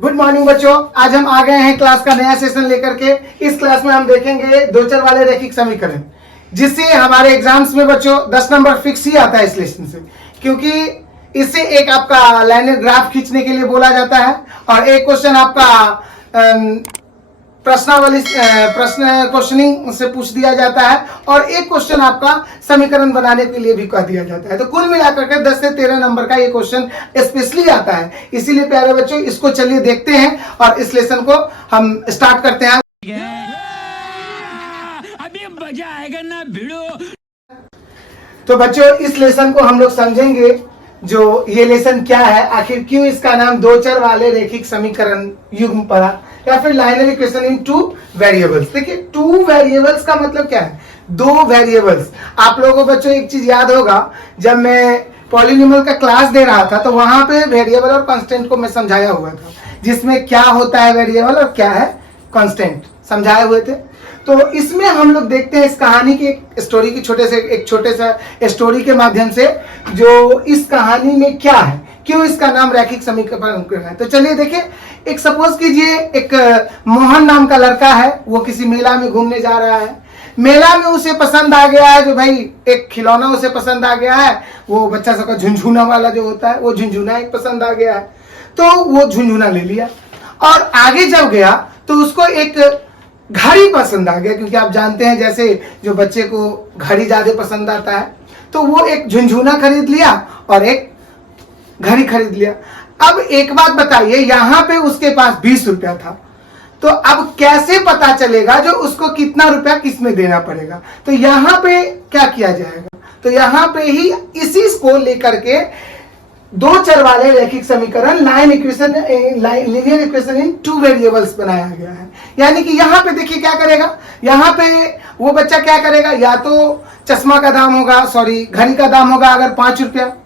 Good morning बच्चों, आज हम आ गए हैं क्लास का नया सेशन लेकर के। इस क्लास में हम देखेंगे दो चर वाले रैखिक समीकरण, जिससे हमारे एग्जाम्स में बच्चों 10 नंबर फिक्स ही आता है इस लेसन से, क्योंकि इससे एक आपका लाइनर ग्राफ खींचने के लिए बोला जाता है और एक क्वेश्चन आपका क्वेश्चनिंग से पूछ दिया जाता है और एक क्वेश्चन आपका समीकरण बनाने के लिए भी कह दिया जाता है। तो कुल मिलाकर के 10 से 13 नंबर का ये क्वेश्चन स्पेशली आता है। इसीलिए प्यारे बच्चों, इसको चलिए देखते हैं और इस लेसन को हम स्टार्ट करते हैं। अभी मजा आएगा ना भिड़ो। तो बच्चों, इस लेसन को हम लोग समझेंगे। जो ये लेसन क्या है, आखिर क्यों इसका नाम दो चर वाले रैखिक समीकरण युग्म पड़ा या फिर liner equation in two variables. देखिए, टू वेरिएबल्स का मतलब क्या है? दो वेरिएबल्स। आप लोगों को बच्चों एक चीज याद होगा, जब मैं पॉलिनोमियल का क्लास दे रहा था तो वहां पे वेरिएबल और कांस्टेंट को मैं समझाया हुआ था, जिसमें क्या होता है वेरिएबल और क्या है कांस्टेंट समझाए हुए थे। तो इसमें हम लोग देखते हैं इस कहानी की एक स्टोरी की एक छोटे सा स्टोरी के माध्यम से, जो इस कहानी में क्या है, क्यों इसका नाम रैखिक समीकरण है। तो चलिए देखिए, एक सपोज कीजिए एक मोहन नाम का लड़का है, वो किसी मेला में घूमने जा रहा है। मेला में उसे पसंद आ गया है, जो भाई एक खिलौना उसे पसंद आ गया है, वो बच्चा सबका झुनझुना वाला जो होता है, वो झुनझुना एक पसंद आ गया है, तो वो झुनझुना ले लिया। और आगे जब गया तो उसको एक घड़ी पसंद आ गया, क्योंकि आप जानते हैं जैसे जो बच्चे को घड़ी ज्यादा पसंद आता है, तो वो एक झुनझुना खरीद लिया और एक घड़ी खरीद लिया। अब एक बात बताइए, यहाँ पे उसके पास 20 रुपया था, तो अब कैसे पता चलेगा जो उसको कितना रुपया किसमें देना पड़ेगा? तो यहाँ पे क्या किया जाएगा? तो यहाँ पे ही इसी को लेकर के दो चर वाले रैखिक समीकरण linear equation in two variables बनाया गया है। यानी कि यहाँ पे देखिए क्या करेगा, यहाँ पे वो बच्चा क्या करेगा, या तो चश्मा का दाम होगा, घड़ी का दाम होगा अगर 5 रुपया,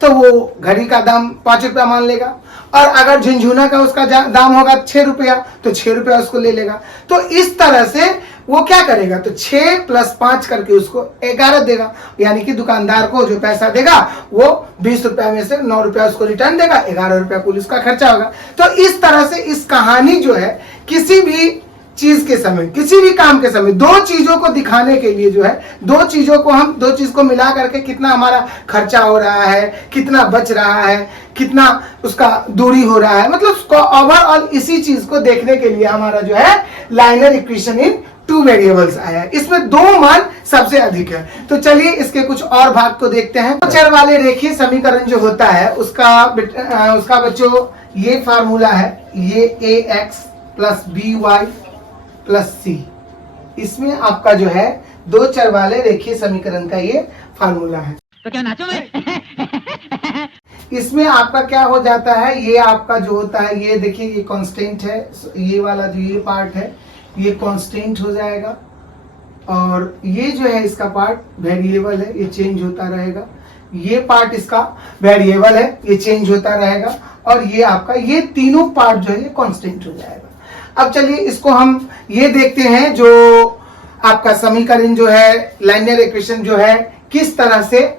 तो वो घड़ी का दाम 5 रुपया मान लेगा। और अगर झुनझुना का उसका दाम होगा 6 रुपया, तो 6 रुपया उसको ले लेगा। तो इस तरह से वो क्या करेगा, तो 6 + 5 करके उसको 11 देगा। यानी कि दुकानदार को जो पैसा देगा वो 20 रुपया में से 9 रुपया उसको रिटर्न देगा, 11 रुपया कुल उसका खर्चा होगा। तो इस तरह से इस कहानी जो है, किसी भी चीज के समय, किसी भी काम के समय, दो चीजों को दिखाने के लिए जो है, दो चीज को मिला करके कितना हमारा खर्चा हो रहा है, कितना बच रहा है, कितना उसका दूरी हो रहा है, मतलब ओवरऑल इसी चीज को देखने के लिए हमारा जो है liner equation in two variables आया है। इसमें दो मान सबसे अधिक है। तो चलिए इसके कुछ और भाग को देखते हैं। दो चर वाले रेखीय समीकरण जो होता है उसका बच्चों ये फार्मूला है, ये ax + by + c। इसमें आपका जो है दो चर वाले रेखीय समीकरण का ये फार्मूला है। तो क्या नाचो मैं? इसमें आपका क्या हो जाता है, ये आपका जो होता है, ये देखिए ये कांस्टेंट है, ये वाला जो ये पार्ट है ये कांस्टेंट हो जाएगा, और ये जो है इसका पार्ट वेरिएबल है, ये चेंज होता रहेगा। ये पार्ट इसका वेरिएबल है, ये चेंज होता रहेगा, और ये आपका ये तीनों पार्ट जो है ये कांस्टेंट हो जाएगा। अब चलिए इसको हम ये देखते हैं, जो आपका समीकरण जो है, लाइनर इक्वेशन जो है, किस तरह से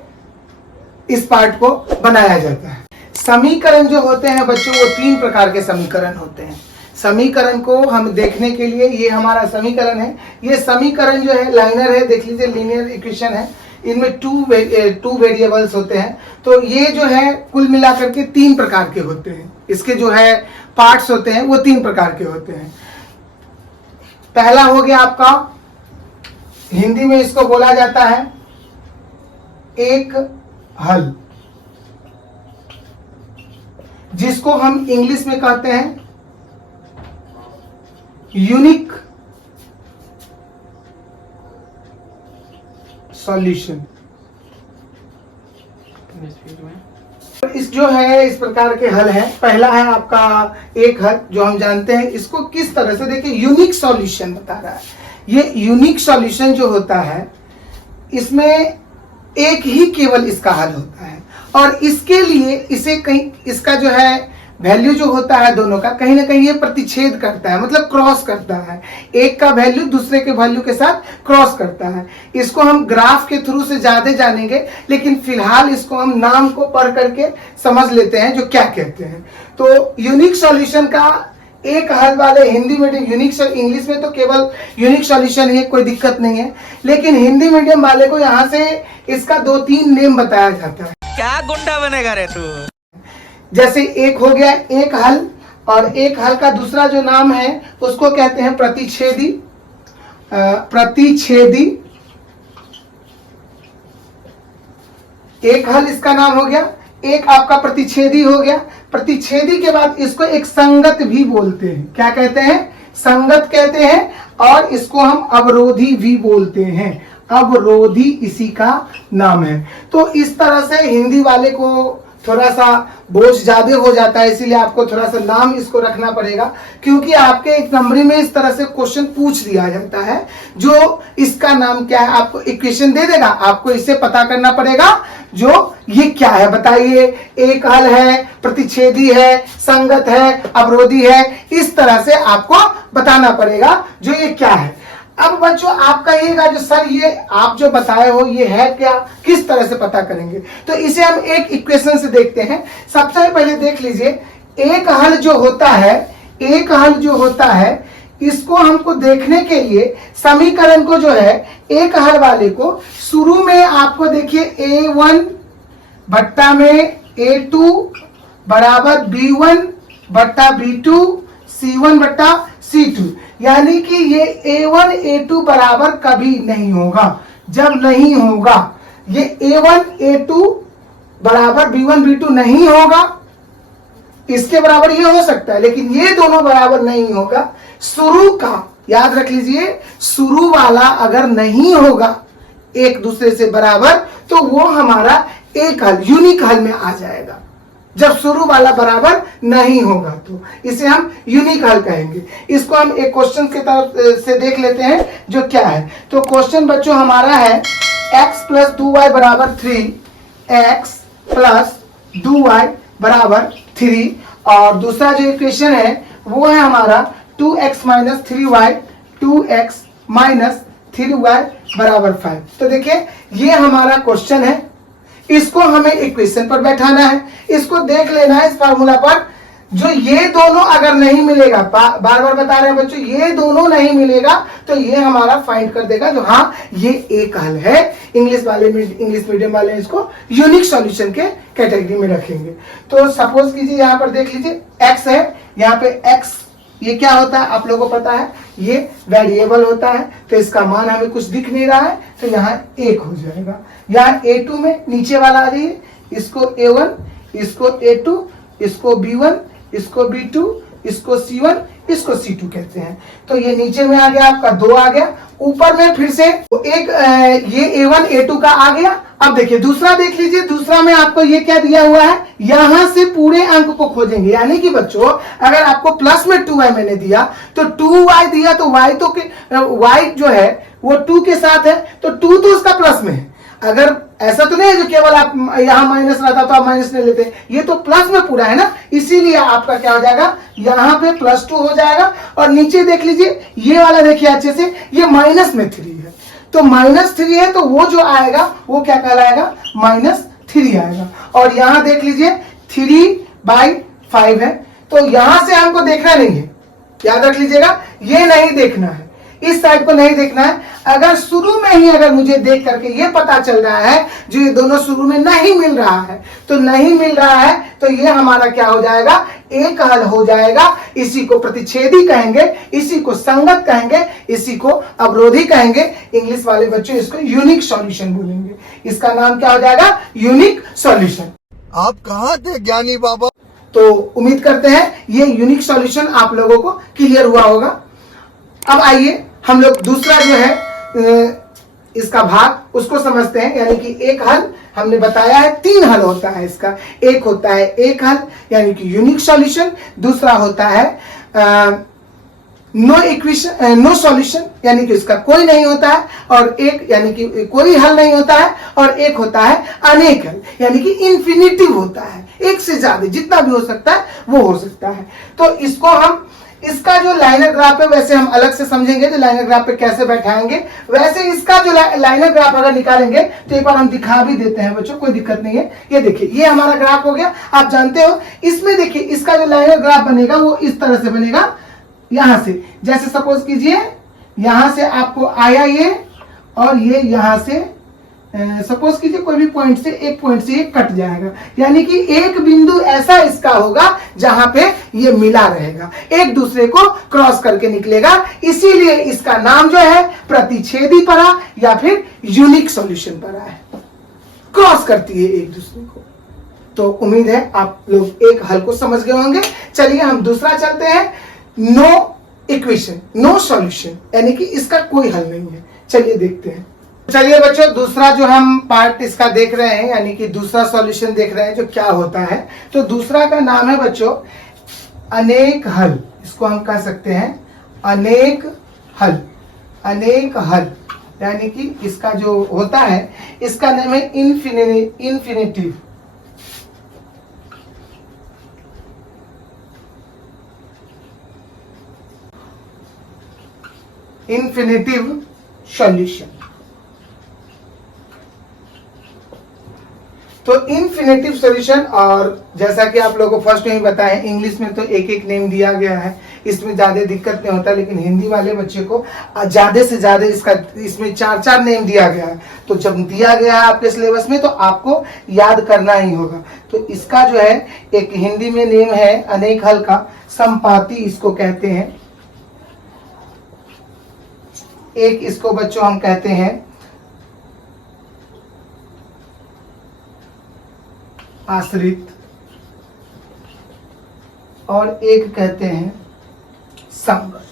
इस पार्ट को बनाया जाता है। समीकरण जो होते हैं बच्चों, वो 3 प्रकार के समीकरण होते हैं। समीकरण को हम देखने के लिए, ये हमारा समीकरण है, ये समीकरण जो है लाइनर है, देख लीजिए लीनियर इक्वेशन है, इनमें टू वेरिएबल्स होते हैं। तो ये जो है कुल मिलाकर के 3 प्रकार के होते हैं। इसके जो है पार्ट्स होते हैं वो 3 प्रकार के होते हैं। पहला हो गया आपका, हिंदी में इसको बोला जाता है एक हल, जिसको हम इंग्लिश में कहते हैं यूनिक सॉल्यूशन। इस जो है इस प्रकार के हल है। पहला है आपका एक हल, जो हम जानते हैं इसको किस तरह से, देखिए यूनिक सॉल्यूशन बता रहा है। ये यूनिक सॉल्यूशन जो होता है, इसमें एक ही केवल इसका हल होता है, और इसके लिए इसे कहीं इसका जो है वैल्यू जो होता है दोनों का कहीं ना कहीं ये प्रतिच्छेद करता है, मतलब क्रॉस करता है, एक का वैल्यू दूसरे के वैल्यू के साथ क्रॉस करता है। इसको हम ग्राफ के थ्रू से ज्यादा जानेंगे, लेकिन फिलहाल इसको हम नाम को पढ़ करके समझ लेते हैं जो क्या कहते हैं। तो यूनिक सॉल्यूशन का एक हल वाले हिंदी मीडियम यूनिक, इंग्लिश में तो केवल यूनिक सॉल्यूशन है, कोई दिक्कत नहीं है, लेकिन हिंदी मीडियम वाले को यहाँ से इसका 2-3 नेम बताया जाता है। क्या गुंडा बनेगा रे तू? जैसे एक हो गया एक हल, और एक हल का दूसरा जो नाम है उसको कहते हैं प्रतिच्छेदी। प्रतिच्छेदी एक हल इसका नाम हो गया, एक आपका प्रतिच्छेदी हो गया। प्रतिच्छेदी के बाद इसको एक संगत भी बोलते हैं। क्या कहते हैं? संगत कहते हैं। और इसको हम अवरोधी भी बोलते हैं। अवरोधी इसी का नाम है। तो इस तरह से हिंदी वाले को थोड़ा सा बोझ ज्यादा हो जाता है, इसीलिए आपको थोड़ा सा नाम इसको रखना पड़ेगा, क्योंकि आपके एक नंबर में इस तरह से क्वेश्चन पूछ दिया जाता है जो इसका नाम क्या है, आपको इक्वेशन दे देगा, आपको इसे पता करना पड़ेगा जो ये क्या है बताइए। एक हल है, प्रतिच्छेदी है, संगत है, अवरोधी है, इस तरह से आपको बताना पड़ेगा जो ये क्या है। अब बच्चों आप कहिएगा जो सर ये आप जो बताए हो ये है क्या, किस तरह से पता करेंगे? तो इसे हम एक इक्वेशन से देखते हैं। सबसे पहले देख लीजिए, एक हल जो होता है, एक हल जो होता है, इसको हमको देखने के लिए समीकरण को जो है एक हल वाले को शुरू में आपको देखिए A1 बट्टा में A2 बराबर B1 बट्टा B2 C1 बट्टा C2, यानी कि ये A1 A2 बराबर कभी नहीं होगा। जब नहीं होगा ये A1 A2 बराबर B1 B2 नहीं होगा, इसके बराबर ये हो सकता है, लेकिन ये दोनों बराबर नहीं होगा। शुरू का याद रख लीजिए, शुरू वाला अगर नहीं होगा एक दूसरे से बराबर तो वो हमारा एक हल यूनिक हल में आ जाएगा। जब शुरू वाला बराबर नहीं होगा तो इसे हम यूनिक हल कहेंगे। इसको हम एक क्वेश्चन के तरफ से देख लेते हैं जो क्या है। तो क्वेश्चन बच्चों हमारा है x + 2y बराबर 3, x + 2y बराबर 3, और दूसरा जो इक्वेशन है वो है हमारा 2x - 3y, 2x - 3y बराबर 5। तो देखिए ये हमारा क्वेश्चन है, इसको हमें इक्वेशन पर बैठाना है, इसको देख लेना है इस फार्मूला पर। जो ये दोनों अगर नहीं मिलेगा, बार बार बता रहे हैं बच्चों, ये दोनों नहीं मिलेगा तो ये हमारा फाइंड कर देगा जो हाँ ये एक हल है। इंग्लिश मीडियम वाले इसको यूनिक सॉल्यूशन के कैटेगरी में रखेंगे। तो सपोज कीजिए यहाँ पर देख लीजिए x है, यहाँ पे x ये क्या होता है आप लोगों को पता है, ये वेरिएबल होता है, तो इसका मान हमें कुछ दिख नहीं रहा है तो यहाँ 1 हो जाएगा। यहाँ A2 में नीचे वाला आ जाइए, इसको A1, इसको A2, इसको B1, इसको B2, इसको C1, इसको C2 कहते हैं। तो ये नीचे में आ गया आपका 2 आ गया, ऊपर में फिर से एक ये A1 A2 का आ गया। अब देखिए दूसरा देख लीजिए, दूसरा में आपको ये क्या दिया हुआ है, यहां से पूरे अंक को खोजेंगे। यानी कि बच्चों अगर आपको प्लस में 2y मैंने दिया तो 2y दिया तो y तो y जो है वो 2 के साथ है, तो 2 तो उसका प्लस में है। अगर ऐसा तो नहीं है जो केवल आप यहां माइनस रहता तो आप माइनस नहीं लेते, ये तो प्लस में पूरा है ना, इसीलिए आपका क्या हो जाएगा यहाँ पे +2 हो जाएगा। और नीचे देख लीजिए ये वाला देखिए अच्छे से, ये -3 है, तो -3 है तो वो जो आएगा वो क्या कहलाएगा, -3 आएगा। और यहाँ देख लीजिए 3/5 है, तो यहां से हमको देखना नहीं है, याद रख लीजिएगा, ये नहीं देखना है, इस साइड को नहीं देखना है। अगर शुरू में ही अगर मुझे देख करके ये पता चल रहा है जो ये दोनों शुरू में नहीं मिल रहा है, तो नहीं मिल रहा है तो ये हमारा क्या हो जाएगा, एक हल हो जाएगा। इसी को प्रतिच्छेदी कहेंगे, इसी को संगत कहेंगे, इसी को अवरोधी कहेंगे। इंग्लिश वाले बच्चों इसको यूनिक सॉल्यूशन बोलेंगे। इसका नाम क्या हो जाएगा, यूनिक सॉल्यूशन। आप कहाँ थे ज्ञानी बाबा? तो उम्मीद करते हैं ये यूनिक सॉल्यूशन आप लोगों को क्लियर हुआ होगा। अब आइए हम लोग दूसरा जो है इसका भाग उसको समझते हैं। यानी कि एक हल हमने बताया है, 3 हल होता है इसका। एक होता है एक हल यानी कि यूनिक सॉल्यूशन, दूसरा होता है नो इक्वेशन, नो सॉल्यूशन यानी कि इसका कोई नहीं होता है, और एक यानी कि कोई हल नहीं होता है, और एक होता है अनेक हल यानी कि इन्फिनिटिव होता है, एक से ज्यादा जितना भी हो सकता है वो हो सकता है। तो इसको हम, इसका जो लाइनर ग्राफ है वैसे हम अलग से समझेंगे, जो लाइनर ग्राफ पे कैसे बैठाएंगे, वैसे इसका जो लाइनर ग्राफ अगर निकालेंगे तो एक बार हम दिखा भी देते हैं बच्चों, कोई दिक्कत नहीं है। ये देखिए ये हमारा ग्राफ हो गया, आप जानते हो। इसमें देखिए इसका जो लाइनर ग्राफ बनेगा वो इस तरह से बनेगा, यहां से, जैसे सपोज कीजिए यहां से आपको आया ये, और ये यहां से सपोज कीजिए कोई भी पॉइंट से, एक पॉइंट से ये कट जाएगा, यानी कि एक बिंदु ऐसा इसका होगा जहां पे ये मिला रहेगा, एक दूसरे को क्रॉस करके निकलेगा, इसीलिए इसका नाम जो है प्रतिच्छेदी परा या फिर यूनिक सॉल्यूशन परा है, क्रॉस करती है एक दूसरे को। तो उम्मीद है आप लोग एक हल को समझ गए होंगे। चलिए हम दूसरा चलते हैं, नो इक्वेशन नो सॉल्यूशन यानी कि इसका कोई हल नहीं है। चलिए देखते हैं। चलिए बच्चों दूसरा जो हम पार्ट इसका देख रहे हैं, यानी कि दूसरा सॉल्यूशन देख रहे हैं जो क्या होता है। तो दूसरा का नाम है बच्चों अनेक हल, इसको हम कह सकते हैं अनेक हल। अनेक हल यानी कि इसका जो होता है इसका नाम है इन्फिनिटिव। Infinitive solution. तो इन्फिनिटिव सॉल्यूशन, और जैसा कि आप लोगों को फर्स्ट में ही बताया इंग्लिश में तो एक एक नेम दिया गया है, इसमें ज्यादा दिक्कत नहीं होता, लेकिन हिंदी वाले बच्चे को ज्यादा से ज्यादा इसमें 4-4 नेम दिया गया है। तो जब दिया गया है आपके सिलेबस में तो आपको याद करना ही होगा। तो इसका जो है एक हिंदी में नेम है अनेक हल का, संपाती इसको कहते हैं। एक इसको बच्चों हम कहते हैं आश्रित, और एक कहते हैं संगत।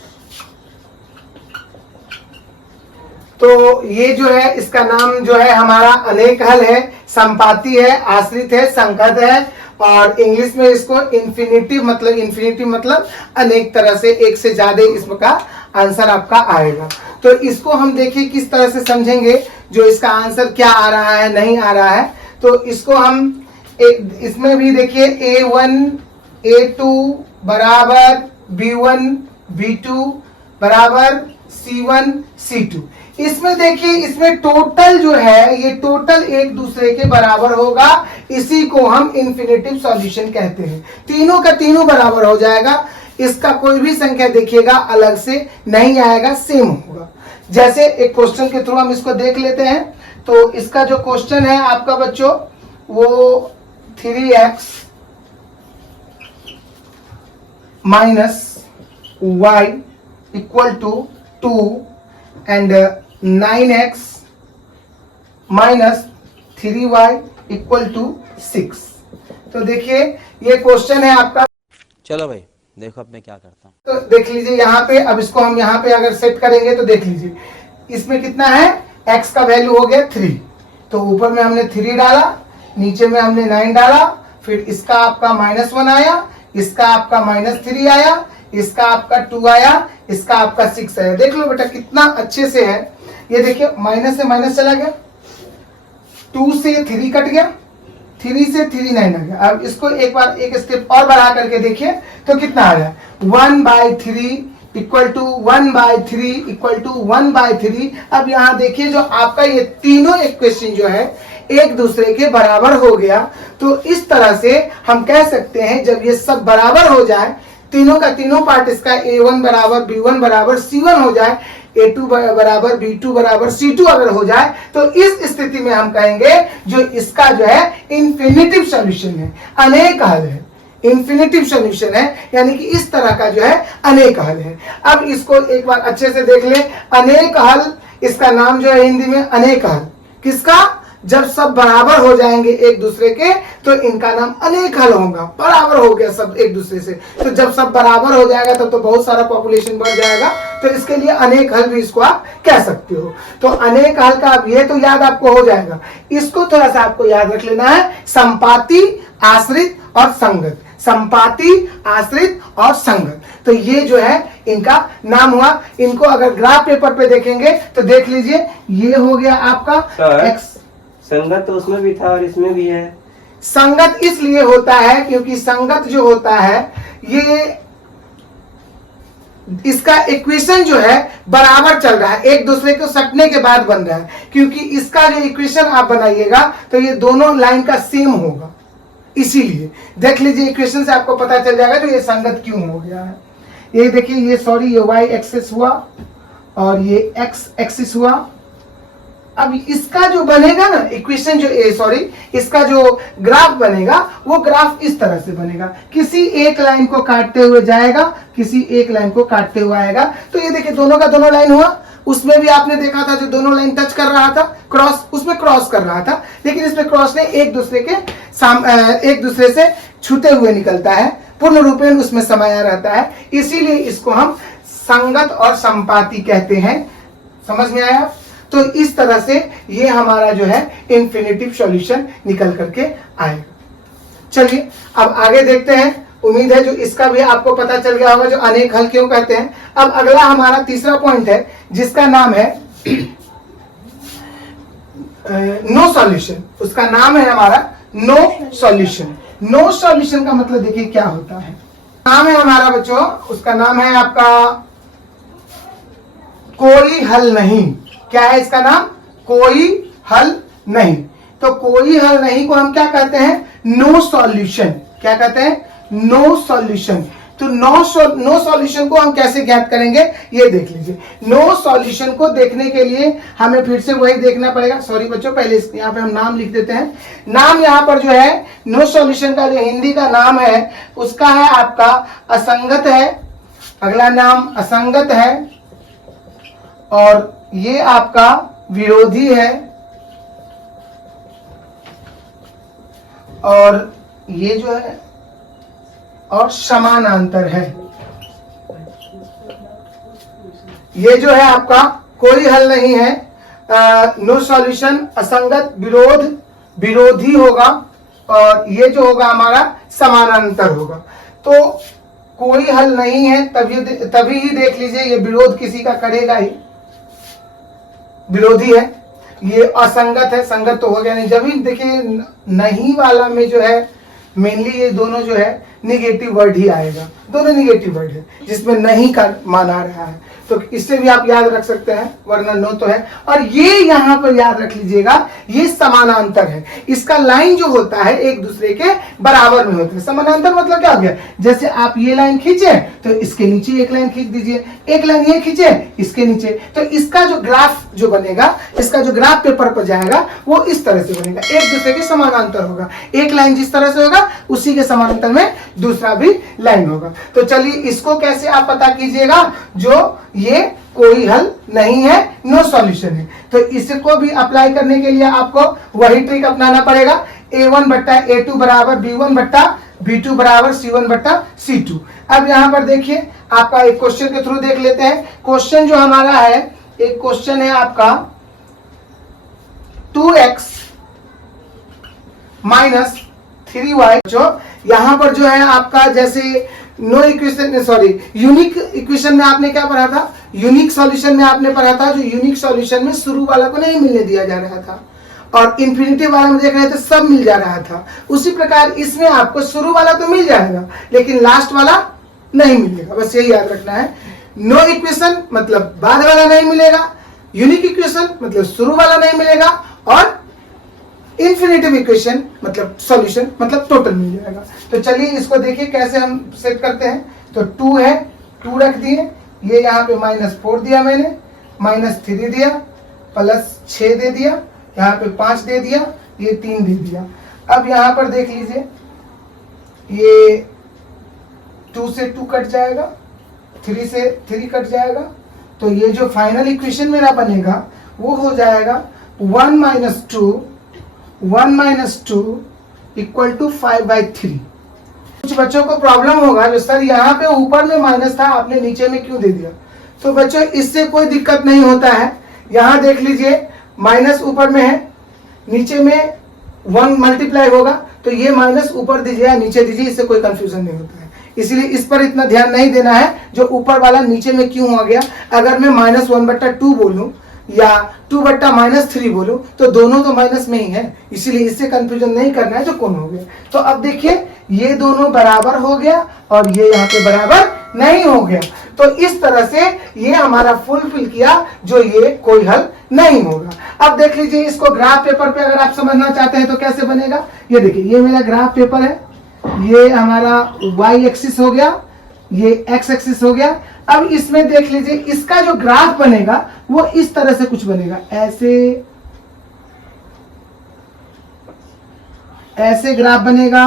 तो ये जो है इसका नाम जो है हमारा अनेक हल है, संपाती है, आश्रित है, संगत है, और इंग्लिश में इसको इन्फिनिटिव मतलब अनेक तरह से, एक से ज्यादा इसका आंसर आपका आएगा। तो इसको हम देखिए किस तरह से समझेंगे, जो इसका आंसर क्या आ रहा है नहीं आ रहा है। तो इसको हम इसमें भी देखिए A1 A2 बराबर B1 B2 बराबर C1 C2। इसमें देखिए इसमें टोटल जो है ये टोटल एक दूसरे के बराबर होगा, इसी को हम इन्फिनिटिव सॉल्यूशन कहते हैं। तीनों का तीनों बराबर हो जाएगा, इसका कोई भी संख्या देखिएगा अलग से नहीं आएगा, सेम होगा। जैसे एक क्वेश्चन के थ्रू हम इसको देख लेते हैं। तो इसका जो क्वेश्चन है आपका बच्चों वो 3x minus y equal to 2 and 9x minus 3y equal to 6। तो देखिए ये क्वेश्चन है आपका। चलो भाई देखो अब मैं क्या करता हूँ। तो देख लीजिए यहाँ पे, अब इसको हम यहाँ पे अगर सेट करेंगे तो देख लीजिए इसमें कितना है, x का वैल्यू हो गया 3, तो ऊपर में हमने 3 डाला, नीचे में हमने 9 डाला, फिर इसका आपका -1 आया, इसका आपका -3 आया, इसका आपका 2 आया, इसका आपका 6 आया। देख लो बेटा कितना अच्छे से है। ये देखिए माइनस से माइनस चला गया, 2 से 3 कट गया, 3 से 3 9 आ गया। अब इसको एक बार एक स्टेप और बढ़ा करके देखिए तो कितना आ रहा है, 1/3 इक्वल टू 1/3 इक्वल टू 1/3। अब यहाँ देखिए जो आपका ये तीनों इक्वेशन जो है एक दूसरे के बराबर हो गया। तो इस तरह से हम कह सकते हैं जब ये सब बराबर हो जाए, तीनों का तीनों पार्ट इसका A1 बराबर B1 बराबर C1 हो जाए, A2 बराबर B2 बराबर C2 अगर हो जाए, तो इस स्थिति में हम कहेंगे जो इसका जो है इन्फिनिटिव सॉल्यूशन है, अनेक हल है, इन्फिनिटिव सॉल्यूशन है, यानी कि इस तरह का जो है अनेक हल है। अब इसको एक बार अच्छे से देख ले, अनेक हल, इसका नाम जो है हिंदी में अनेक हल, किसका, जब सब बराबर हो जाएंगे एक दूसरे के तो इनका नाम अनेक हल होगा। बराबर हो गया सब एक दूसरे से, तो जब सब बराबर हो जाएगा तब तो बहुत सारा पॉपुलेशन बढ़ जाएगा, तो इसके लिए अनेक हल भी इसको आप कह सकते हो। तो अनेक हल का अब ये तो याद आपको हो जाएगा, इसको थोड़ा सा आपको याद रख लेना है, संपाती, आश्रित और संगत। संपाति, आश्रित और संगत। तो ये जो है इनका नाम हुआ। इनको अगर ग्राफ पेपर पे देखेंगे तो देख लीजिए, ये हो गया आपका एक्स। संगत तो उसमें भी था और इसमें भी है। संगत इसलिए होता है क्योंकि संगत जो होता है ये इसका इक्वेशन जो है बराबर चल रहा है, एक दूसरे को सटने के बाद बन रहा है। क्योंकि इसका जो इक्वेशन आप बनाइएगा तो ये दोनों लाइन का सेम होगा, इसीलिए देख लीजिए इक्वेशन से आपको पता चल जाएगा जो ये संगत क्यों हो गया है। ये देखिए, ये सॉरी, ये y एक्सिस हुआ और ये x एक्सिस हुआ। अब इसका जो बनेगा ना इक्वेशन, जो सॉरी इसका जो ग्राफ बनेगा वो ग्राफ इस तरह से बनेगा, किसी एक लाइन को काटते हुए जाएगा, किसी एक लाइन को काटते हुए आएगा। तो ये देखिए दोनों का दोनों लाइन हुआ। उसमें भी आपने देखा था जो दोनों लाइन टच कर रहा था, क्रॉस, उसमें क्रॉस कर रहा था, लेकिन इसमें क्रॉस ने एक दूसरे से छूते हुए निकलता है, पूर्ण रूपेण उसमें समाया रहता है। इसीलिए इसको हम संगत और संपाति कहते हैं। समझ में आया? तो इस तरह से ये हमारा जो है इंफिनिटिव सॉल्यूशन निकल करके आएगा। चलिए अब आगे देखते हैं। उम्मीद है जो इसका भी आपको पता चल गया होगा जो अनेक हल क्यों कहते हैं। अब अगला हमारा तीसरा पॉइंट है जिसका नाम है नो सॉल्यूशन। उसका नाम है हमारा नो सॉल्यूशन। नो सॉल्यूशन का मतलब देखिए क्या होता है। नाम है हमारा बच्चों, उसका नाम है आपका कोई हल नहीं। क्या है इसका नाम? कोई हल नहीं। तो कोई हल नहीं को हम क्या कहते हैं? No solution. क्या कहते हैं? No solution. तो नो सॉल्यूशन को हम कैसे ज्ञात करेंगे ये देख लीजिए। नो सॉल्यूशन को देखने के लिए हमें फिर से वही देखना पड़ेगा। सॉरी बच्चों, पहले यहाँ पे हम नाम लिख देते हैं। नाम यहाँ पर जो है नो सॉल्यूशन का जो हिंदी का नाम है उसका है आपका असंगत है। अगला नाम असंगत है और ये आपका विरोधी है और ये जो है और समानांतर है। ये जो है आपका कोई हल नहीं है। नो सॉल्यूशन, असंगत, विरोधी होगा और ये जो होगा हमारा समानांतर होगा। तो कोई हल नहीं है तभी ही देख लीजिए ये विरोध किसी का करेगा ही, विरोधी है। ये असंगत है, संगत तो हो गया नहीं। जब भी देखिए नहीं वाला में जो है मेनली ये दोनों जो है निगेटिव वर्ड ही आएगा। दोनों निगेटिव वर्ड है जिसमें नहीं का मान आ रहा है। तो इससे भी आप याद रख सकते हैं, वरना नो तो है। और ये यहाँ पर याद रख लीजिएगा ये समानांतर है। इसका लाइन जो होता है एक दूसरे के बराबर में होता है। समानांतर मतलब क्या हो गया? जैसे आप ये लाइन खींचे तो इसके नीचे एक लाइन खींच दीजिए, एक लाइन ये खींचे इसके नीचे। तो इसका जो ग्राफ जो बनेगा, इसका जो ग्राफ पेपर पर जाएगा वो इस तरह से बनेगा, एक दूसरे के समानांतर होगा। एक लाइन जिस तरह से होगा उसी के समानांतर में दूसरा भी लाइन होगा। तो चलिए इसको कैसे आप पता कीजिएगा जो ये कोई हल नहीं है, नो सॉल्यूशन है। तो इसको भी अप्लाई करने के लिए आपको वही ट्रिक अपनाना पड़ेगा। A1 बट्टा A2 बराबर B1 बट्टा B2 बराबर C1 बट्टा C2। अब यहां पर देखिए आपका एक क्वेश्चन के थ्रू देख लेते हैं। क्वेश्चन जो हमारा है, एक क्वेश्चन है आपका 2x माइनस 3y। जो यहां पर जो है आपका जैसे no equation, sorry unique equation में आपने क्या पढ़ा था? यूनिक सॉल्यूशन में आपने पढ़ा था जो यूनिक सॉल्यूशन में शुरू वाला को नहीं मिलने दिया जा रहा था और इन्फिनिटी वाला में देख रहे थे सब मिल जा रहा था। उसी प्रकार इसमें आपको शुरू वाला तो मिल जाएगा लेकिन लास्ट वाला नहीं मिलेगा। बस यही याद रखना है। नो इक्वेशन मतलब बाद वाला नहीं मिलेगा, यूनिक इक्वेशन मतलब शुरू वाला नहीं मिलेगा और इन्फिनिटिव इक्वेशन मतलब सॉल्यूशन मतलब टोटल मिल जाएगा। तो चलिए इसको देखिए कैसे हम सेट करते हैं। तो 2 है, 2 रख दिए, ये यहाँ पे -4 दिया मैंने, -3 दिया, +6 दे दिया, यहाँ पे 5 दे दिया, ये 3 दे दिया। अब यहाँ पर देख लीजिए ये 2 से 2 कट जाएगा, 3 से 3 कट जाएगा। तो ये जो फाइनल इक्वेशन मेरा बनेगा वो हो जाएगा 1 - 2 = 5/3। कुछ बच्चों को प्रॉब्लम होगा जो सर यहाँ पे ऊपर में माइनस था आपने नीचे में क्यों दे दिया? तो बच्चों इससे कोई दिक्कत नहीं होता है। यहाँ देख लीजिए माइनस ऊपर में है, नीचे में 1 मल्टीप्लाई होगा तो ये माइनस ऊपर दीजिए या नीचे दीजिए, इससे कोई कंफ्यूजन नहीं होता है। इसलिए इस पर इतना ध्यान नहीं देना है जो ऊपर वाला नीचे में क्यों हो गया। अगर मैं -1/2 बोलूं या 2/-3 बोलूं तो दोनों तो माइनस में ही है, इसीलिए इससे कंफ्यूजन नहीं करना है जो कौन हो गया। तो अब देखिए ये दोनों बराबर हो गया और ये यहाँ पे बराबर नहीं हो गया। तो इस तरह से ये हमारा फुलफिल किया जो ये कोई हल नहीं होगा। अब देख लीजिए इसको ग्राफ पेपर पे अगर आप समझना चाहते हैं तो कैसे बनेगा। ये देखिए ये मेरा ग्राफ पेपर है, ये हमारा y एक्सिस हो गया, ये x एक्सिस हो गया। अब इसमें देख लीजिए इसका जो ग्राफ बनेगा वो इस तरह से कुछ बनेगा, ऐसे ग्राफ बनेगा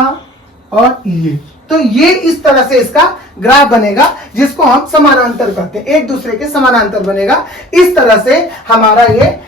और ये, तो ये इस तरह से इसका ग्राफ बनेगा जिसको हम समानांतर कहते हैं, एक दूसरे के समानांतर बनेगा। इस तरह से हमारा ये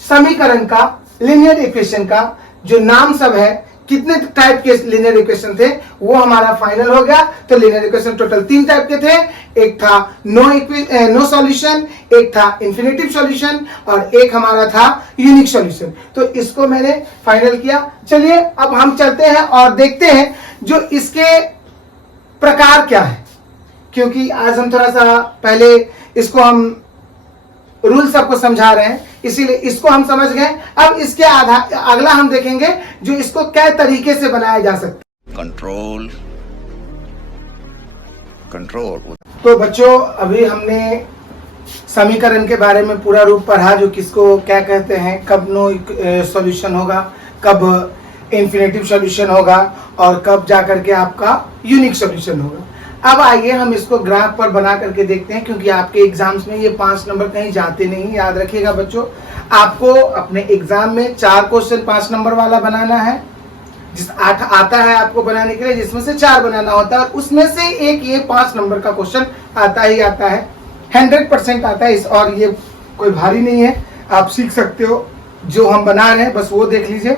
समीकरण का, लीनियर इक्वेशन का जो नाम सब है, कितने टाइप के लीनियर इक्वेशन थे वो हमारा फाइनल हो गया। तो लीनियर इक्वेशन टोटल 3 टाइप के थे, एक था नो सॉल्यूशन, एक था इंफिनिटिव सॉल्यूशन और एक हमारा था यूनिक सॉल्यूशन। तो इसको मैंने फाइनल किया। चलिए अब हम चलते हैं और देखते हैं जो इसके प्रकार क्या है, क्योंकि आज हम थोड़ा सा पहले इसको हम रूल सबको समझा रहे हैं, इसीलिए इसको हम समझ गए। अब इसके अगला हम देखेंगे जो इसको क्या तरीके से बनाया जा सकता है। कंट्रोल। तो बच्चों अभी हमने समीकरण के बारे में पूरा रूप पढ़ा, जो किसको क्या कहते हैं, कब नो सॉल्यूशन होगा, कब इंफिनिटिव सॉल्यूशन होगा और कब जाकर के आपका यूनिक सॉल्यूशन होगा। अब आइए हम इसको ग्राफ पर बना करके देखते हैं, क्योंकि आपके एग्जाम्स में ये 5 नंबर कहीं जाते नहीं। याद रखिएगा बच्चों, आपको अपने एग्जाम में 4 क्वेश्चन 5 नंबर वाला बनाना है, जिस 8 आता है आपको बनाने के लिए, जिसमें से 4 बनाना होता है और उसमें से एक ये 5 नंबर का क्वेश्चन आता ही आता है, 100% आता है। और ये कोई भारी नहीं है, आप सीख सकते हो। जो हम बना रहे हैं बस वो देख लीजिए,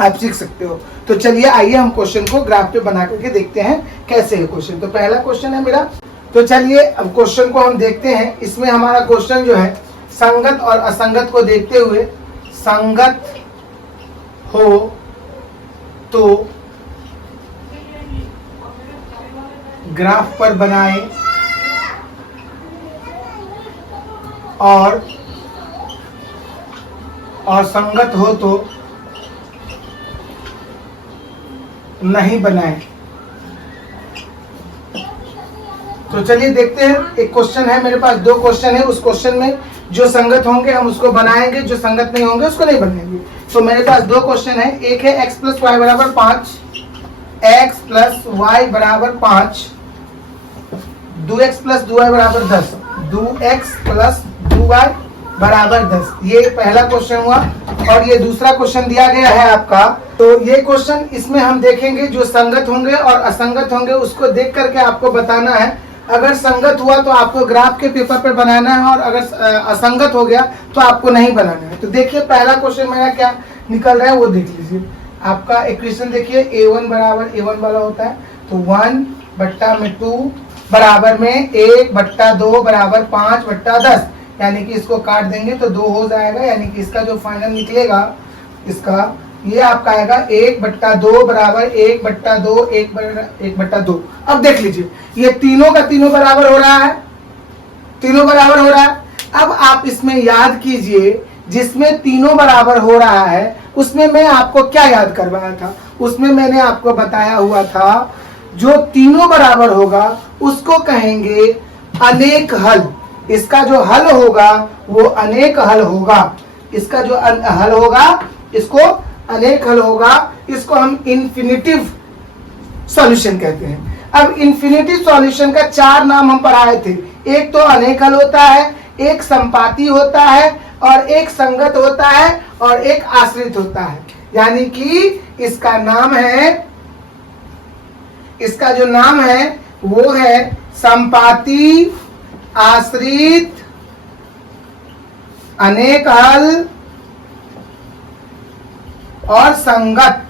आप सीख सकते हो। तो चलिए आइए हम क्वेश्चन को ग्राफ पे बना करके देखते हैं कैसे है क्वेश्चन। तो पहला क्वेश्चन है मेरा, तो चलिए अब क्वेश्चन को हम देखते हैं। इसमें हमारा क्वेश्चन जो है संगत और असंगत को देखते हुए, संगत हो तो ग्राफ पर बनाएं और संगत हो तो नहीं बनाए। तो चलिए देखते हैं। एक क्वेश्चन है मेरे पास, 2 क्वेश्चन है। उस क्वेश्चन में जो संगत होंगे हम उसको बनाएंगे, जो संगत नहीं होंगे उसको नहीं बनाएंगे। तो मेरे पास 2 क्वेश्चन है। एक है x + y = 5, x + y = 5, 2x + 2y = 10, 2x + 2y = 10। ये पहला क्वेश्चन हुआ। और ये दूसरा क्वेश्चन दिया गया है आपका। तो ये क्वेश्चन, इसमें हम देखेंगे जो संगत होंगे और असंगत होंगे उसको देख करके आपको बताना है। अगर संगत हुआ तो आपको ग्राफ के पेपर पर बनाना है और अगर असंगत हो गया तो आपको नहीं बनाना है। तो देखिए पहला क्वेश्चन मेरा क्या निकल रहा है वो देख लीजिए। आपका इक्वेशन देखिए, a1 = a1 वाला होता है, तो 1/2 बराबर में 1/2 = 5/10, यानी कि इसको काट देंगे तो 2 हो जाएगा, यानी कि इसका जो फाइनल निकलेगा इसका ये आपका आएगा 1/2 बराबर 1/2 1/2। अब देख लीजिए ये तीनों का तीनों बराबर हो रहा है, तीनों बराबर हो रहा है। अब आप इसमें याद कीजिए, जिसमें तीनों बराबर हो रहा है उसमें मैं आपको क्या याद करवाया था, उसमें मैंने आपको बताया हुआ था जो तीनों बराबर होगा उसको कहेंगे अनेक हल। इसका जो हल होगा वो अनेक हल होगा, इसका जो हल होगा इसको अनेक हल होगा, इसको हम इन्फिनिटिव सॉल्यूशन कहते हैं। अब इन्फिनिटिव सॉल्यूशन का 4 नाम हम पढ़ाए थे। एक तो अनेक हल होता है, एक संपाती होता है और एक संगत होता है और एक आश्रित होता है। यानी कि इसका नाम है, इसका जो नाम है वो है संपाती, आश्रित, अनेक हल और संगत।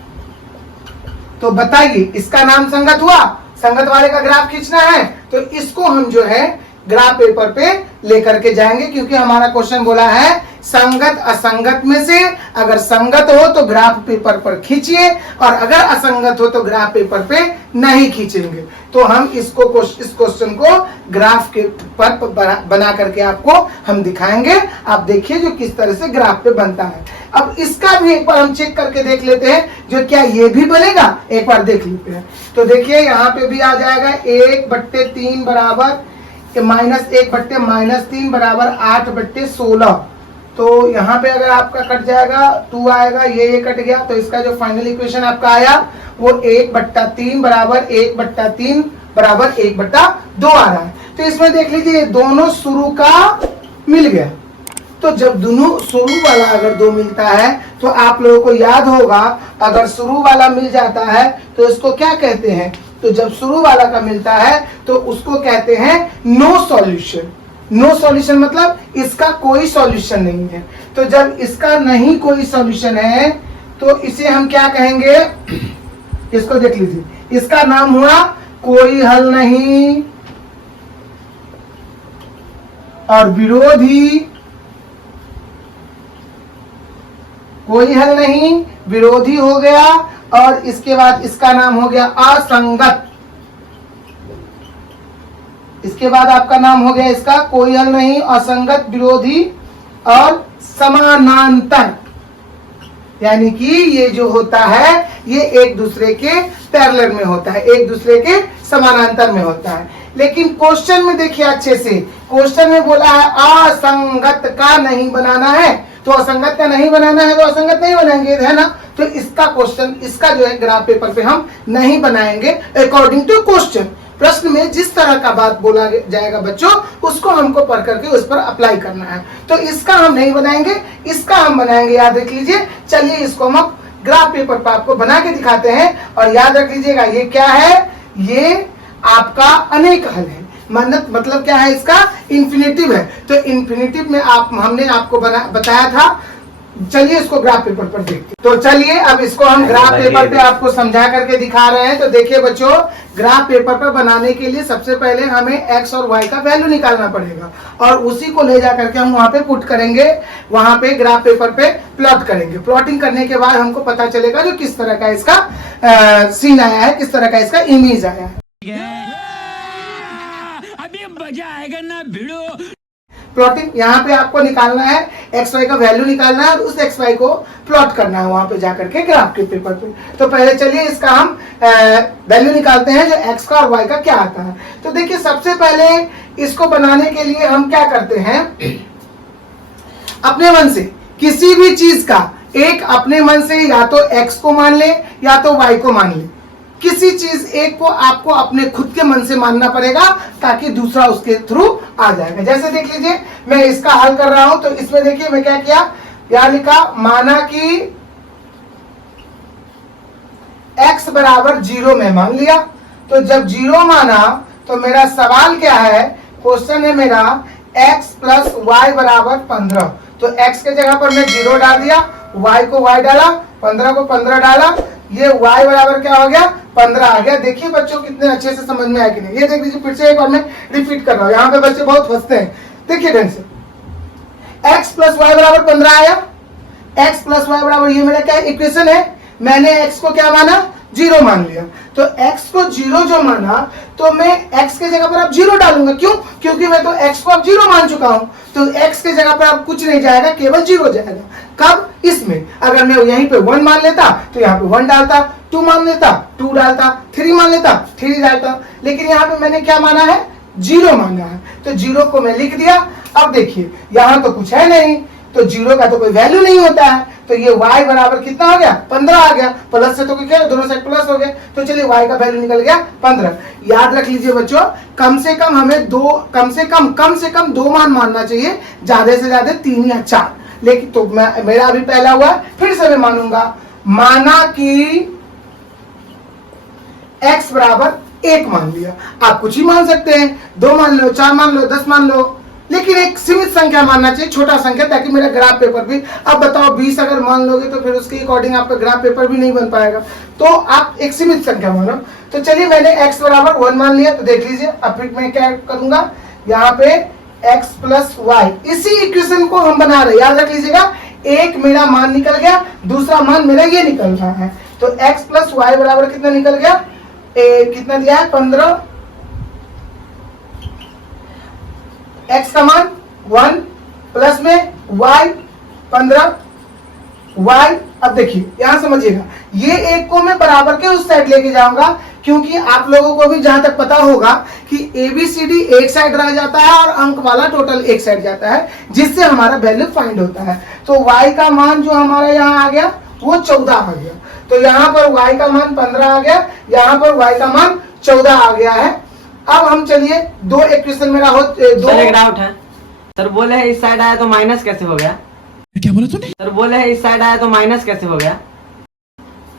तो बताइए इसका नाम संगत हुआ, संगत वाले का ग्राफ खींचना है तो इसको हम जो है ग्राफ पेपर पे लेकर के जाएंगे, क्योंकि हमारा क्वेश्चन बोला है संगत असंगत में से अगर संगत हो तो ग्राफ पेपर पर खींचिए और अगर असंगत हो तो ग्राफ पेपर पे नहीं खींचेंगे। तो हम इस क्वेश्चन को ग्राफ के पर बना करके आपको हम दिखाएंगे। आप देखिए जो किस तरह से ग्राफ पे बनता है। अब इसका भी एक बार हम चेक करके देख लेते हैं, जो क्या ये भी बनेगा, एक बार देख लेते हैं। तो देखिए यहाँ पे भी आ जाएगा 1/3 बराबर -1/-3 बराबर 8/16। तो यहाँ पे अगर आपका कट जाएगा 2 आएगा, ये कट गया, तो इसका जो फाइनल इक्वेशन आपका आया वो 1/3 बराबर 1/3 बराबर 1/2 आ रहा है। तो इसमें देख लीजिए ये दोनों शुरू का मिल गया। तो जब दोनों शुरू वाला अगर 2 मिलता है तो आप लोगों को याद होगा, अगर शुरू वाला मिल जाता है तो इसको क्या कहते हैं, तो जब शुरू वाला का मिलता है तो उसको कहते हैं नो सॉल्यूशन। नो सॉल्यूशन मतलब इसका कोई सॉल्यूशन नहीं है। तो जब इसका नहीं कोई सॉल्यूशन है तो इसे हम क्या कहेंगे, इसको देख लीजिए, इसका नाम हुआ कोई हल नहीं और विरोधी, कोई हल नहीं, विरोधी हो गया, और इसके बाद इसका नाम हो गया असंगत। इसके बाद आपका नाम हो गया इसका कोई हल नहीं, असंगत, विरोधी और समानांतर। यानी कि ये जो होता है ये एक दूसरे के पैरेलल में होता है, एक दूसरे के समानांतर में होता है। लेकिन क्वेश्चन में देखिए अच्छे से, क्वेश्चन में बोला है असंगत का नहीं बनाना है, तो असंगत का नहीं बनाना है तो असंगत नहीं बनाएंगे, है ना। तो इसका क्वेश्चन, इसका जो है ग्राफ पेपर पे हम नहीं बनाएंगे अकॉर्डिंग टू क्वेश्चन। प्रश्न में जिस तरह का बात बोला जाएगा बच्चों, उसको हमको पढ़ करके उस पर अप्लाई करना है। तो इसका हम नहीं बनाएंगे, इसका हम बनाएंगे, याद रख लीजिए। चलिए इसको हम ग्राफ पेपर पर आपको बना के दिखाते हैं। और याद रख लीजिएगा ये क्या है, ये आपका अनेक हल है। मतलब क्या है, इसका इन्फिनेटिव है। तो इन्फिनेटिव में हमने आपको बताया था। चलिए इसको ग्राफ पेपर पर देखते हैं। तो चलिए अब इसको हम ग्राफ पेपर पे आपको समझा करके दिखा रहे हैं। तो देखिए बच्चों, ग्राफ पेपर पर बनाने के लिए सबसे पहले हमें x और y का वैल्यू निकालना पड़ेगा और उसी को ले जा करके हम वहां पे पुट करेंगे, वहां पे ग्राफ पेपर पे प्लॉट करेंगे। प्लॉटिंग करने के बाद हमको पता चलेगा जो किस तरह का इसका सीन आया है, किस तरह का इसका इमेज आया है। अभी मजा आएगा ना भिड़ो। प्लॉटिंग यहाँ पे आपको निकालना है, एक्स वाई का वैल्यू निकालना है और उस एक्स वाई को प्लॉट करना है वहां पे जाकर के ग्राफ के पेपर पे। तो पहले चलिए इसका हम वैल्यू निकालते हैं, जो एक्स का और वाई का क्या आता है। तो देखिए सबसे पहले इसको बनाने के लिए हम क्या करते हैं, अपने मन से किसी भी चीज का एक अपने मन से या तो एक्स को मान ले या तो वाई को मान ले। किसी चीज एक को आपको अपने खुद के मन से मानना पड़ेगा ताकि दूसरा उसके थ्रू आ जाएगा। जैसे देख लीजिए मैं इसका हल कर रहा हूं, तो इसमें देखिए मैं क्या किया, क्या लिखा, माना कि x बराबर 0 में मान लिया। तो जब 0 माना तो मेरा सवाल क्या है, क्वेश्चन है मेरा x प्लस वाई बराबर 15। तो x के जगह पर मैं 0 डाल दिया, y को y डाला, 15 को 15 डाला, ये y बराबर क्या हो गया, 15 आ गया। देखिए बच्चों कितने अच्छे से समझ में आया कि नहीं। ये देख लीजिए फिर से एक बार मैं रिपीट कर रहा हूँ, यहाँ पे बच्चे बहुत फंसते हैं। देखिए ढंग से, x प्लस वाई बराबर 15 आया, x प्लस वाई बराबर, ये मेरा क्या इक्वेशन है, मैंने x को क्या माना, 0 मान लिया। तो x को 0 जो माना तो मैं x के जगह पर अब 0 डालूंगा। क्यों, क्योंकि मैं तो x को अब 0 मान चुका हूं। तो x के जगह पर अब कुछ नहीं जाएगा, केवल 0 जाएगा। कब, इसमें अगर मैं यहीं पे 1 मान लेता तो यहाँ पे 1 डालता, 2 मान लेता 2 डालता, 3 मान लेता 3 डालता। लेकिन यहाँ पे मैंने क्या माना है, 0 माना है, तो 0 को मैं लिख दिया। अब देखिए यहाँ तो कुछ है नहीं, तो 0 का तो कोई वैल्यू नहीं होता है। तो ये y बराबर कितना हो गया, 15 आ गया। प्लस से तो क्या, दोनों साइड प्लस हो गए। तो चलिए y का वैल्यू निकल गया 15। याद रख लीजिए बच्चों, कम से कम हमें कम से कम 2 मान मानना चाहिए, ज्यादा से ज्यादा 3 या 4। लेकिन तो मेरा अभी पहला हुआ, फिर से मैं मानूंगा, माना कि x बराबर 1 मान लिया। आप कुछ ही मान सकते हैं, 2 मान लो, 4 मान लो, 10 मान लो, लेकिन एक सीमित संख्या मानना चाहिए, छोटा संख्या, ताकि मेरा ग्राफ पेपर भी, अब बताओ 20 अगर मान लोगे तो फिर उसके अकॉर्डिंग आपका ग्राफ पेपर भी नहीं बन पाएगा। तो आप एक सीमित संख्या मानो। तो चलिए मैंने x बराबर 1 मान लिया। तो देख लीजिए अब फिर मैं क्या करूंगा, यहाँ पे x प्लस वाई, इसी इक्वेशन को हम बना रहे हैं। याद रख लीजिएगा, एक मेरा मान निकल गया, दूसरा मान मेरा ये निकल रहा है। तो x प्लस वाई बराबर कितना निकल गया, कितना दिया है 15, x का मान 1 प्लस में y 15 y। अब देखिए यहां समझिएगा, ये एक को मैं बराबर के उस साइड लेके जाऊंगा, क्योंकि आप लोगों को भी जहां तक पता होगा कि ABCD एक साइड रह जाता है और अंक वाला टोटल एक साइड जाता है, जिससे हमारा वैल्यू फाइंड होता है। तो y का मान जो हमारा यहाँ आ गया वो 14 आ गया। तो यहाँ पर y का मान 15 आ गया, यहाँ पर y का मान 14 आ गया है। अब हम चलिए दो इक्वेशन मेरा हो दो। सर एक डाउट है, सर बोले इस साइड आया तो माइनस कैसे हो गया? क्या बोला तूने? सर बोले इस साइड आया तो माइनस कैसे हो गया?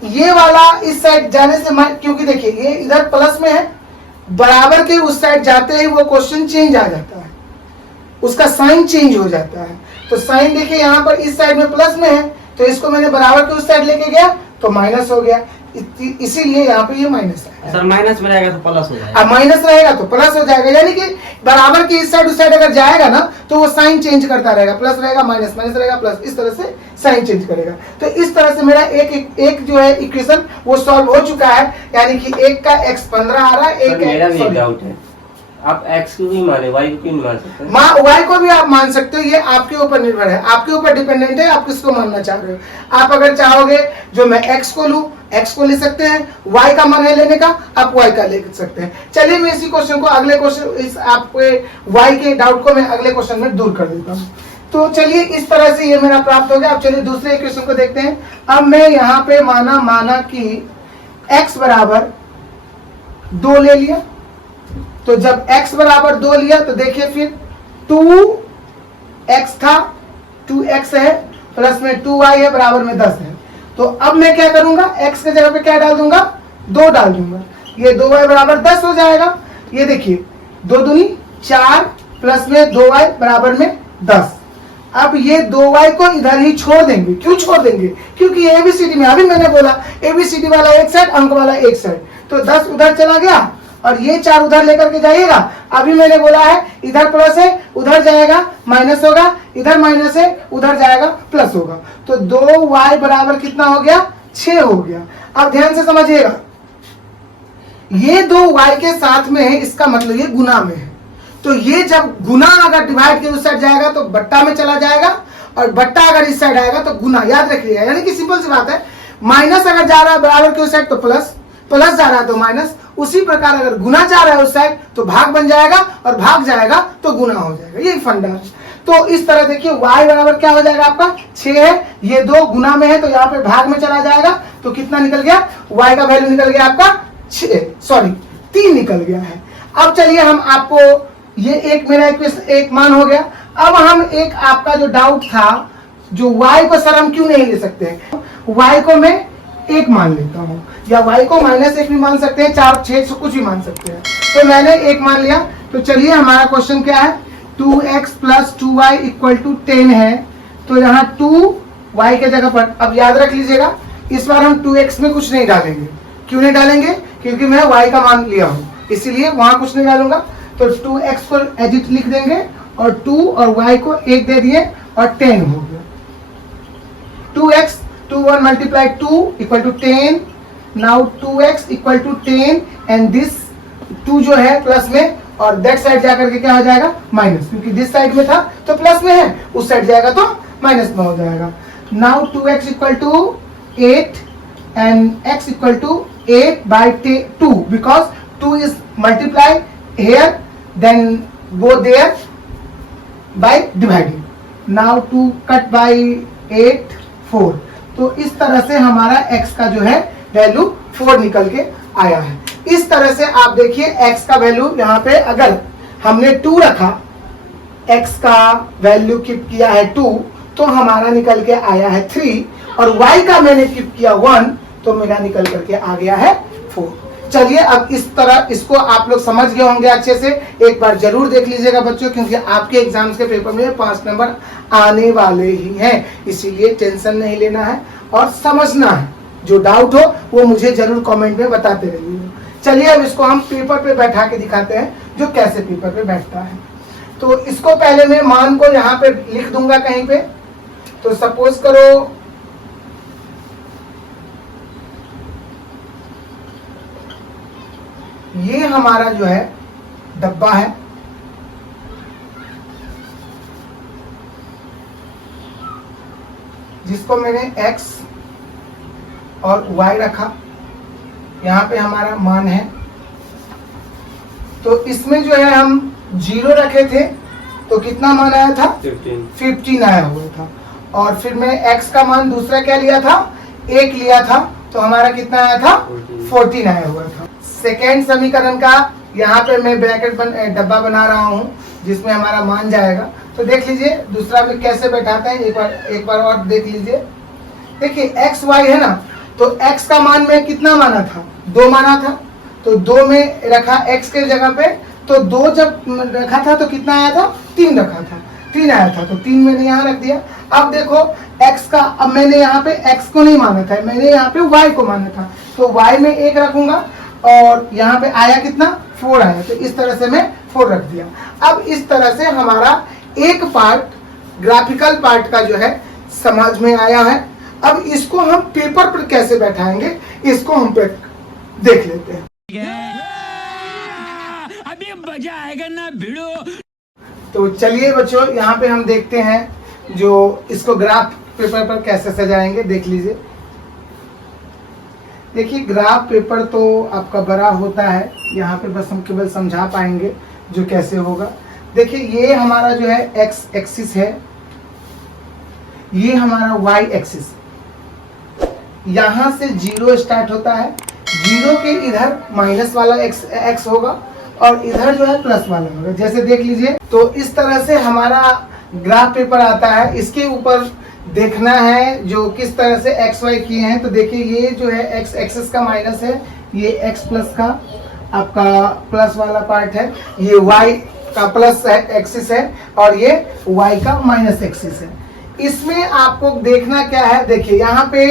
ये वाला इस साइड जाने से क्योंकि देखिए ये इधर प्लस में है, बराबर के उस साइड जाते ही वो क्वेश्चन चेंज आ जाता है, उसका साइन चेंज हो जाता है। तो साइन देखिए यहाँ पर इस साइड में प्लस में है, तो इसको मैंने बराबर के उस साइड लेके गया तो माइनस हो गया, इसीलिए यहाँ पे ये माइनस है। सर माइनस में रहेगा तो प्लस हो जाएगा, अब माइनस रहेगा तो प्लस हो जाएगा, यानी कि बराबर की इस साइड उस साइड अगर जाएगा ना तो वो साइन चेंज करता रहेगा, प्लस रहेगा माइनस, माइनस रहेगा प्लस, इस तरह से साइन चेंज करेगा। तो इस तरह से मेरा एक जो है इक्वेशन वो सॉल्व हो चुका है, यानी कि एक का x 15 आ रहा है, एक मेरा भी डाउट है, आप x को भी माने y को क्यों नहीं मान सकते? y को भी आप मान सकते हो, ये आपके ऊपर निर्भर है, आपके ऊपर डिपेंडेंट है, आप किसको मानना चाह रहे हो। आप अगर चाहोगे जो मैं x को लूं, x को ले सकते हैं, y का मान है लेने का, आप y का ले सकते हैं। चलिए मैं इसी क्वेश्चन को अगले क्वेश्चन, इस आपके y के डाउट को मैं अगले क्वेश्चन में दूर कर देता हूँ। तो चलिए इस तरह से ये मेरा प्राप्त हो गया। अब चलिए दूसरे इक्वेशन को देखते हैं। अब मैं यहाँ पे माना कि x बराबर 2 ले लिया, तो जब x बराबर 2 लिया तो देखिए फिर 2x था, 2x है प्लस में 2y है बराबर में 10 है। तो अब मैं क्या करूंगा, x के जगह पे क्या डाल दूंगा, 2 डाल दूंगा, ये 2y बराबर 10 हो जाएगा। ये देखिए 2 दूनी 4 प्लस में 2y बराबर में 10। अब ये 2y को इधर ही छोड़ देंगे। क्यों छोड़ देंगे, क्योंकि ABCD में अभी मैंने बोला ABCD वाला एक साइड, अंक वाला एक साइड, तो 10 उधर चला गया और ये 4 उधर लेकर के जाइएगा। अभी मैंने बोला है इधर प्लस है उधर जाएगा माइनस होगा, इधर माइनस है उधर जाएगा प्लस होगा। तो 2y बराबर कितना हो गया, 6 हो गया। अब ध्यान से समझिएगा, ये 2y के साथ में है, इसका मतलब ये गुना में है। तो ये जब गुना अगर डिवाइड के उस साइड जाएगा तो बट्टा में चला जाएगा, और बट्टा अगर इस साइड आएगा तो गुना। याद रखिएगा, यानी कि सिंपल सी बात है, माइनस अगर जा रहा है बराबर के उस साइड तो प्लस, प्लस जा रहा है तो माइनस, उसी प्रकार अगर गुना जा रहा है उस साइड तो भाग बन जाएगा, और भाग जाएगा तो गुना हो जाएगा। यही फंडा है। तो इस तरह देखिए y बराबर क्या हो जाएगा आपका 6 है, ये 2 गुना में है तो यहाँ पे भाग में चला जाएगा, तो कितना निकल गया, y का वैल्यू निकल गया आपका 3 निकल गया है। अब चलिए हम आपको ये एक मेरा एक मान हो गया। अब हम एक आपका जो डाउट था, जो y को सर हम क्यों नहीं ले सकते हैं, y को मैं 1 मान लेता हूँ, या y को -1 भी मान सकते हैं, 4 6 कुछ भी मान सकते हैं। तो मैंने 1 मान लिया। तो चलिए हमारा क्वेश्चन क्या है, 2x + 2y = 10 है। तो यहाँ 2y के जगह पर, अब याद रख लीजिएगा, इस बार हम 2x में कुछ नहीं डालेंगे। क्यों नहीं डालेंगे, क्योंकि मैं y का मान लिया हूँ, इसीलिए वहां कुछ नहीं डालूंगा। तो 2x को एडिट लिख देंगे, और 2 और y को 1 दे दिए, और 10 हो गया। 2x 2 1 multiply 2 = 10। Now 2x = 10 and this 2 जो है प्लस में, और दैट साइड जाकर के क्या हो जाएगा, माइनस, क्योंकि दिस साइड में था तो प्लस में है, उस साइड जाएगा तो माइनस में हो जाएगा। Now 2x = 8 and x = 8/2 because 2 is multiply here then go there by dividing. Now 2 cut by 8 4। तो इस तरह से हमारा x का जो है वैल्यू 4 निकल के आया है। इस तरह से आप देखिए x का वैल्यू यहाँ पे अगर हमने 2 रखा, x का वैल्यू कीप किया है 2, तो हमारा निकल के आया है 3, और y का मैंने कीप किया 1, तो मेरा निकल करके आ गया है 4। चलिए अब इस तरह इसको आप लोग समझ गए होंगे अच्छे से। एक बार जरूर देख लीजिएगा बच्चों, क्योंकि आपके एग्जाम्स के पेपर में 5 नंबर आने वाले ही हैं, इसीलिए टेंशन नहीं लेना है और समझना है। जो डाउट हो वो मुझे जरूर कमेंट में बताते रहिए। चलिए अब इसको हम पेपर पे बैठा के दिखाते हैं, जो कैसे पेपर पे बैठता है। तो इसको पहले मैं मान को यहाँ पे लिख दूंगा कहीं पे। तो सपोज करो ये हमारा जो है डब्बा है, जिसको मैंने x और y रखा, यहाँ पे हमारा मान है। तो इसमें जो है हम 0 रखे थे तो कितना मान आया था? 15 आया हुआ था। और फिर मैं x का मान दूसरा क्या लिया था? 1 लिया था, तो हमारा कितना आया था? 14 आया हुआ था। सेकेंड समीकरण का यहाँ पे मैं ब्रैकेट डब्बा बना रहा हूँ जिसमें हमारा मान जाएगा। तो देख लीजिए दूसरा में कैसे बैठाते हैं, एक बार और देख लीजिए। देखिए x y है ना, तो x का मान में कितना माना था? 2 माना था, तो 2 में रखा x के जगह पे। तो 2 जब रखा था तो कितना आया था? 3 रखा था, 3 आया था, तो 3 मैंने यहाँ रख दिया। अब देखो x का, अब मैंने यहाँ पे x को नहीं माना था, मैंने यहाँ पे y को माना था, तो y में 1 रखूंगा और यहाँ पे आया कितना? 4 आया, तो इस तरह से मैं 4 रख दिया। अब इस तरह से हमारा एक पार्ट ग्राफिकल पार्ट का जो है समझ में आया है। अब इसको हम पेपर पर कैसे बैठाएंगे, इसको हम देख लेते हैं। अभी मजा आएगा ना भिड़ो। तो चलिए बच्चों, यहाँ पे हम देखते हैं जो इसको ग्राफ पेपर पर कैसे सजाएंगे। देख लीजिए, देखिए ग्राफ पेपर तो आपका बड़ा होता है, यहाँ पे बस हम केवल समझा पाएंगे जो कैसे होगा। देखिए ये हमारा जो है x एक्सिस है, ये हमारा y एक्सिस। यहाँ से 0 स्टार्ट होता है, 0 के इधर माइनस वाला x होगा और इधर जो है प्लस वाला होगा। जैसे देख लीजिए, तो इस तरह से हमारा ग्राफ पेपर आता है। इसके ऊपर देखना है जो किस तरह से एक्स वाई किए हैं। तो देखिए ये जो है एक्स एक्सिस का माइनस है, ये एक्स प्लस का आपका प्लस वाला पार्ट है, ये वाई का प्लस एक्सिस है और ये वाई का माइनस एक्सिस है। इसमें आपको देखना क्या है, देखिए यहाँ पे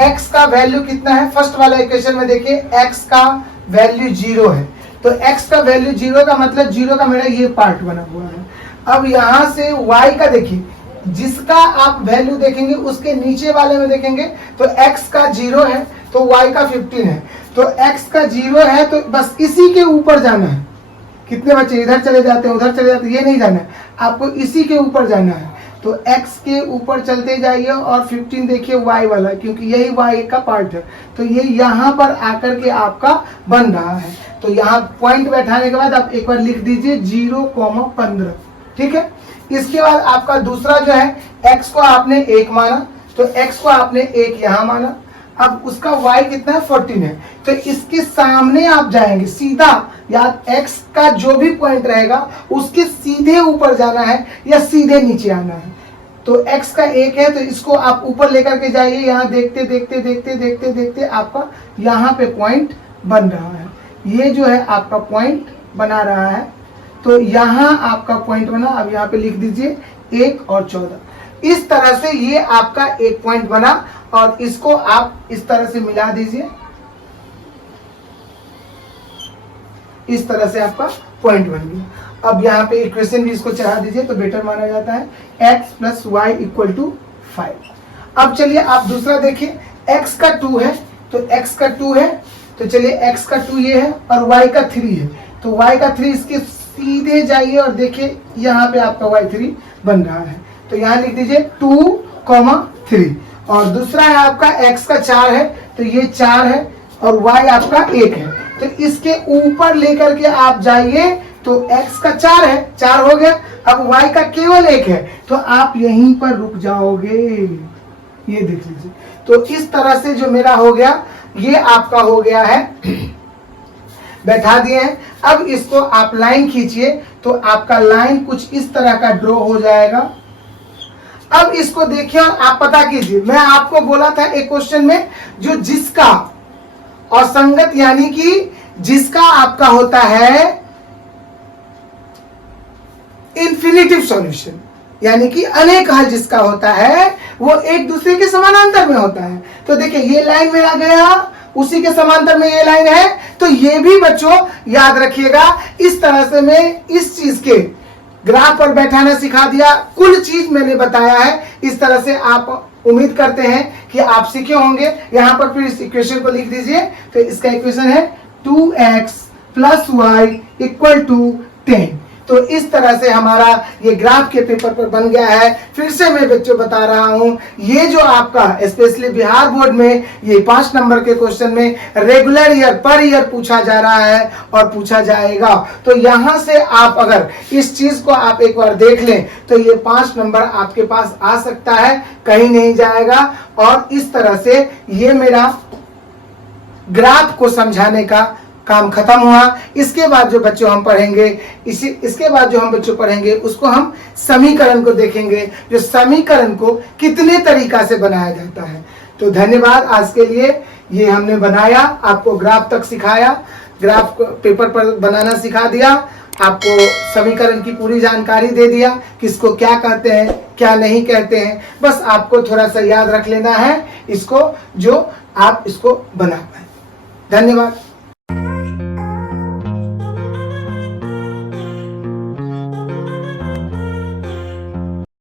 x का वैल्यू कितना है? फर्स्ट वाला इक्वेशन में देखिए x का वैल्यू 0 है, तो x का वैल्यू 0 का मतलब 0 का मेरा ये पार्ट बना हुआ है। अब यहाँ से y का देखिए, जिसका आप वैल्यू देखेंगे उसके नीचे वाले में देखेंगे तो x का 0 है तो y का 15 है, तो x का 0 है तो बस इसी के ऊपर जाना है। कितने बच्चे इधर चले जाते हैं उधर चले जाते हैं, ये नहीं जाना है, आपको इसी के ऊपर जाना है। तो x के ऊपर चलते जाइए और 15 देखिए y वाला, क्योंकि यही y का पार्ट है, तो ये यहाँ पर आकर के आपका बन रहा है। तो यहाँ पॉइंट बैठाने के बाद आप एक बार लिख दीजिए 0,15, ठीक है। इसके बाद आपका दूसरा जो है x को आपने 1 माना, तो x को आपने 1 यहाँ माना। अब उसका y कितना है? 14 है, तो इसके सामने आप जाएंगे सीधा, या x का जो भी पॉइंट रहेगा उसके सीधे ऊपर जाना है या सीधे नीचे आना है। तो x का 1 है तो इसको आप ऊपर लेकर के जाइए, यहाँ देखते देखते देखते देखते देखते आपका यहाँ पे पॉइंट बन रहा है। ये जो है आपका पॉइंट बना रहा है, तो यहाँ आपका पॉइंट बना। अब यहाँ पे लिख दीजिए 1 और 14। इस तरह से ये आपका एक पॉइंट बना और इसको आप इस तरह से मिला दीजिए, इस तरह से आपका पॉइंट बन गया। अब यहाँ पे इक्वेशन भी इसको चढ़ा दीजिए तो बेटर माना जाता है, x plus y equal to 5। अब चलिए आप दूसरा देखिए, x का 2 है तो x का 2 है, तो चलिए x का 2 ये है और y का 3 है, तो y का 3 इसके सीधे जाइए और देखिए यहाँ पे आपका y3 बन रहा है। तो यहाँ लिख दीजिए 2,3। और दूसरा है आपका x का 4 है, तो ये 4 है और y आपका 1 है, तो इसके ऊपर लेकर के आप जाइए तो x का 4 है, 4 हो गया। अब y का केवल 1 है, तो आप यहीं पर रुक जाओगे, ये देख लीजिए। तो इस तरह से जो मेरा हो गया, ये आपका हो गया है, बैठा दिए हैं। अब इसको आप लाइन खींचिए तो आपका लाइन कुछ इस तरह का ड्रॉ हो जाएगा। अब इसको देखिए और आप पता कीजिए, मैं आपको बोला था एक क्वेश्चन में, जो जिसका असंगत यानी कि जिसका आपका होता है इन्फिनिटिव सॉल्यूशन, यानी कि अनेक हल जिसका होता है वो एक दूसरे के समानांतर में होता है। तो देखिए ये लाइन मेरा गया, उसी के समांतर में ये लाइन है, तो ये भी बच्चों याद रखिएगा। इस तरह से मैं इस चीज के ग्राफ पर बैठाना सिखा दिया, कुल चीज मैंने बताया है। इस तरह से आप उम्मीद करते हैं कि आप सीखे होंगे। यहां पर फिर इस इक्वेशन को लिख दीजिए। तो इसका इक्वेशन है 2x plus y equal to 10। तो इस तरह से हमारा ये ग्राफ के पेपर पर बन गया है। फिर से मैं बच्चों बता रहा हूं, ये जो आपका स्पेशली बिहार बोर्ड में ये 5 नंबर के क्वेश्चन में रेगुलर ईयर पर ईयर पूछा जा रहा है और पूछा जाएगा। तो यहां से आप अगर इस चीज को आप एक बार देख लें तो ये 5 नंबर आपके पास आ सकता है, कहीं नहीं जाएगा। और इस तरह से ये मेरा ग्राफ को समझाने का काम खत्म हुआ। इसके बाद जो बच्चों हम पढ़ेंगे, इसके बाद जो हम बच्चों पढ़ेंगे उसको हम समीकरण को देखेंगे, जो समीकरण को कितने तरीका से बनाया जाता है। तो धन्यवाद आज के लिए। ये हमने बनाया, आपको ग्राफ तक सिखाया, ग्राफ को पेपर पर बनाना सिखा दिया, आपको समीकरण की पूरी जानकारी दे दिया, किसको क्या कहते हैं क्या नहीं कहते हैं। बस आपको थोड़ा सा याद रख लेना है इसको, जो आप इसको बना पाए। धन्यवाद।